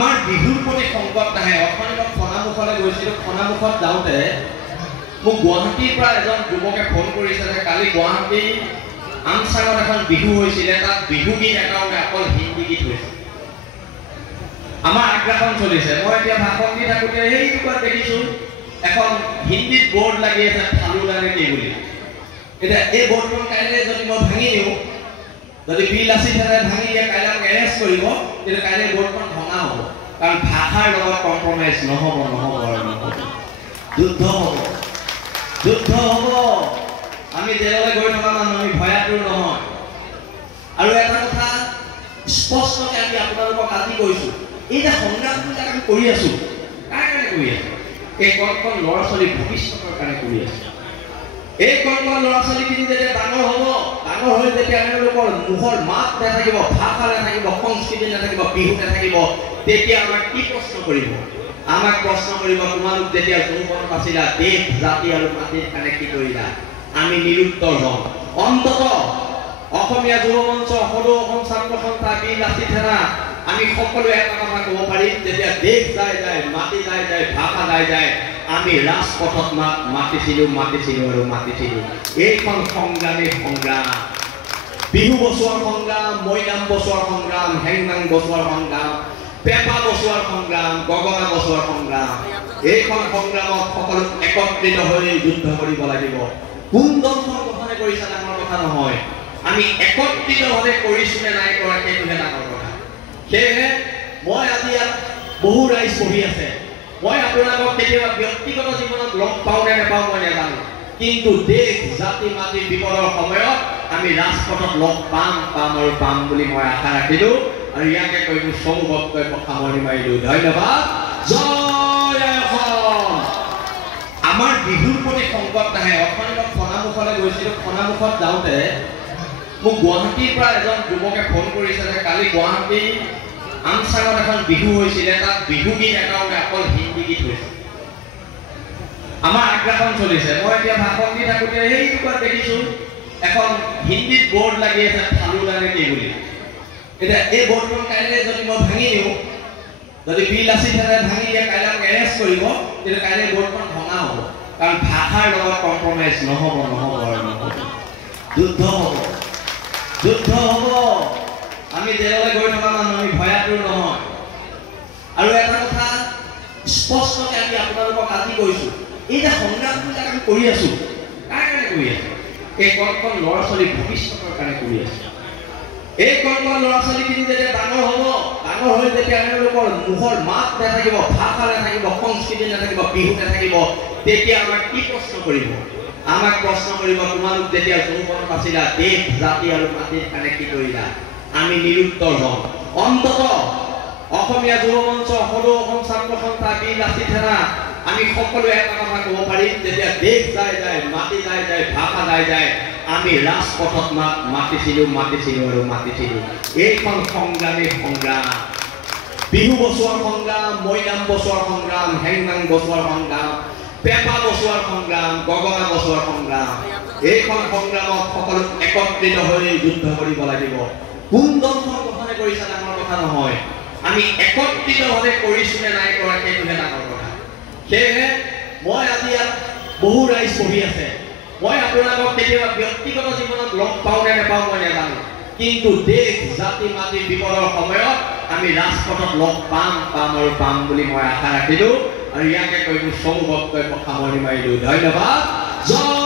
আমাৰ বিহুৰ প্ৰতি সংকট নাহে। অথনি মই খনামুখলৈ গৈছিলোঁ, খনামুখত যাওঁতে মোক গুৱাহাটীৰ পৰা এজন যুৱকে ফোন কৰিছে যে কালি গুৱাহাটী আমচাঙত এখন বিহু হৈছিলে, তাত বিহু গীত এটাও অকল হিন্দী গীত হৈছে। আমাৰ আগ্ৰাসন চলিছে। মই এতিয়া ভাষণ দি থাকোঁতে সেই দুখন দেখিছোঁ এখন হিন্দীত বৰ্ড লাগি আছে ফালুদানে কি বুলি। এতিয়া এই বৰ্ডখন কাইলৈ যদি মই ভাঙি দিওঁ, যদি বিল আসি থাকে ভাঙি দিয়ে কাইলৈ আমাক এৰেষ্ট কৰিব, তেতিয়া কাইলৈ বৰ্ডখন ভঙা হ'ব। কাৰণ ভাষাৰ লগত কম্প্ৰমাইজ নহ'ব, যুদ্ধ হ'ব, যুদ্ধ হ'ব। আমি জেললৈ গৈ থকা মানুহ, আমি ভয়াতুৰ নহয়। আৰু এটা কথা স্পষ্টকৈ আমি আপোনালোকক আজি কৈছোঁ, এই যে সংগ্ৰামবিলাক আমি কৰি আছোঁ, কাৰ কাৰণে কৰি আছোঁ? এই কণ ল'ৰা ছোৱালীৰ ভৱিষ্যতৰ কাৰণে কৰি আছোঁ। এই কণ ল'ৰা ছোৱালীখিনি যেতিয়া ডাঙৰ হ'ব, ডাঙৰ হৈ যেতিয়া তেওঁলোকৰ মুখৰ মাত নাথাকিব, ভাষা নাথাকিব, সংস্কৃতি নাথাকিব, বিহু নাথাকিব, তেতিয়া আমাক কি প্ৰশ্ন কৰিব? আমাক প্ৰশ্ন কৰিব, তোমালোক যেতিয়া যৌৱনত আছিলা, দেশ জাতি আৰু মাটিৰ কাৰণে কি কৰিলা? আমি নিৰুত্তৰ হ'ম। অন্ততঃ অসমীয়া যুৱ মঞ্চ, সৰু অসম ছাত্ৰ সন্থা, বিল আসি থানা, আমি সকলোৱে এটা কথা ক'ব পাৰিম, যেতিয়া দেশ যায়, মাটি যায়, ভাষা যায়, আমি ৰাজপথত মাতিছিলোঁ আৰু মাতিছিলোঁ। এইখন সংগ্ৰামেই সংগ্ৰাম। বিহু বচোৱাৰ সংগ্ৰাম, মৈদাম বচোৱাৰ সংগ্ৰাম, হেংনাং বচোৱাৰ সংগ্ৰাম, পেঁপা বচোৱাৰ সংগ্ৰাম, গগনা বচোৱাৰ সংগ্ৰাম। এইখন সংগ্ৰামত সকলো একত্ৰিত হৈ যুদ্ধ কৰিব লাগিব। কোন দলখন গঠনে কৰিছে ডাঙৰ কথা নহয়, আমি একত্ৰিতভাৱে কৰিছোঁ নে নাই কৰা সেইটোহে ডাঙৰ কথা। সেয়েহে মই আজি ইয়াত বহু ৰাইজ পঢ়ি আছে, মই আপোনালোকক কেতিয়াবা ব্যক্তিগত জীৱনত লগ পাওঁ নে নাপাওঁ মই নাজানো, কিন্তু দেশ জাতি মাটিৰ বিপদৰ সময়ত আমি ৰাজপথত লগ পাম আৰু পাম বুলি মই আশা ৰাখিলোঁ। আৰু ইয়াকে কৈ মোৰ চমু বক্তব্য সামৰণি মাৰিলোঁ। ধন্যবাদ। জয় অসম। আমাৰ বিহুৰ প্ৰতি সংকট নাহে। অথনি মই খনামুখলৈ গৈছিলোঁ, খনামুখত যাওঁতে মোক গুৱাহাটীৰ পৰা এজন যুৱকে ফোন কৰিছে যে কালি গুৱাহাটী আমচাঙত এখন বিহু হৈছিলে, তাত বিহু গীত এটাও অকল হিন্দী গীত হৈছে। আমাৰ আগ্ৰাসন চলিছে। মই এতিয়া ভাষণ দি থাকোঁতে সেই দুখন দেখিছোঁ এখন হিন্দীত বৰ্ড লাগি আছে ফালুদানে কি বুলি। এতিয়া এই বৰ্ডখন কাইলৈ যদি মই ভাঙি দিওঁ, যদি বিল আসি থাকে ভাঙি দিয়ে কাইলৈ আমাক এৰেষ্ট কৰিব, তেতিয়া কাইলৈ বৰ্ডখন ভঙা হ'ব। কাৰণ ভাষাৰ লগত কম্প্ৰমাইজ নহ'ব, যুদ্ধ হ'ব, যুদ্ধ হ'ব। আমি জেললৈ গৈ থকা মানুহ, আমি ভয়াতুৰ নহয়। আৰু এটা কথা স্পষ্টকৈ আমি আপোনালোকক আজি কৈছোঁ, এই যে সংগ্ৰামবিলাক আমি কৰি আছোঁ, কাৰ কাৰণে কৰি আছোঁ? এই কণ ল'ৰা ছোৱালীৰ ভৱিষ্যতৰ কাৰণে কৰি আছোঁ। এই কণ ল'ৰা ছোৱালীখিনি যেতিয়া ডাঙৰ হ'ব, ডাঙৰ হৈ যেতিয়া তেওঁলোকৰ মুখৰ মাত নাথাকিব, ভাষা নাথাকিব, সংস্কৃতি নাথাকিব, বিহু নাথাকিব, তেতিয়া আমাক কি প্ৰশ্ন কৰিব? আমাক প্ৰশ্ন কৰিব, তোমালোক যেতিয়া যৌৱনত আছিলা, দেশ জাতি আৰু মাটিৰ কাৰণে কি কৰিলা? আমি নিৰুত্তৰ হ'ম। অন্ততঃ অসমীয়া যুৱ মঞ্চ, সৰু অসম ছাত্ৰ সন্থা, বিল আসি থানা, আমি সকলোৱে এটা কথা ক'ব পাৰিম, যেতিয়া দেশ যায়, মাটি যায়, ভাষা যায়, আমি ৰাজপথত মাতিছিলোঁ আৰু মাতিছিলোঁ। এইখন সংগ্ৰামেই সংগ্ৰাম। বিহু বচোৱাৰ সংগ্ৰাম, মৈদাম বচোৱাৰ সংগ্ৰাম, হেংনাং বচোৱাৰ সংগ্ৰাম, পেঁপা বচোৱাৰ সংগ্ৰাম, গগনা বচোৱাৰ সংগ্ৰাম। এইখন সংগ্ৰামত সকলো একত্ৰিত হৈ যুদ্ধ কৰিব লাগিব। কোন দলখন গঠনে কৰিছে ডাঙৰ কথা নহয়, আমি একত্ৰিতভাৱে কৰিছোঁ নে নাই কৰা সেইটোহে ডাঙৰ কথা। সেয়েহে মই আজি ইয়াত বহু ৰাইজ পঢ়ি আছে, মই আপোনালোকক কেতিয়াবা ব্যক্তিগত জীৱনত লগ পাওঁ নে নাপাওঁ মই নাজানো, কিন্তু দেশ জাতি মাটিৰ বিপদৰ সময়ত আমি ৰাজপথত লগ পাম আৰু পাম বুলি মই আশা ৰাখিলোঁ। আৰু ইয়াকে কৈ মোৰ চমু বক্তব্য সামৰণি মাৰিলোঁ। ধন্যবাদ। জয়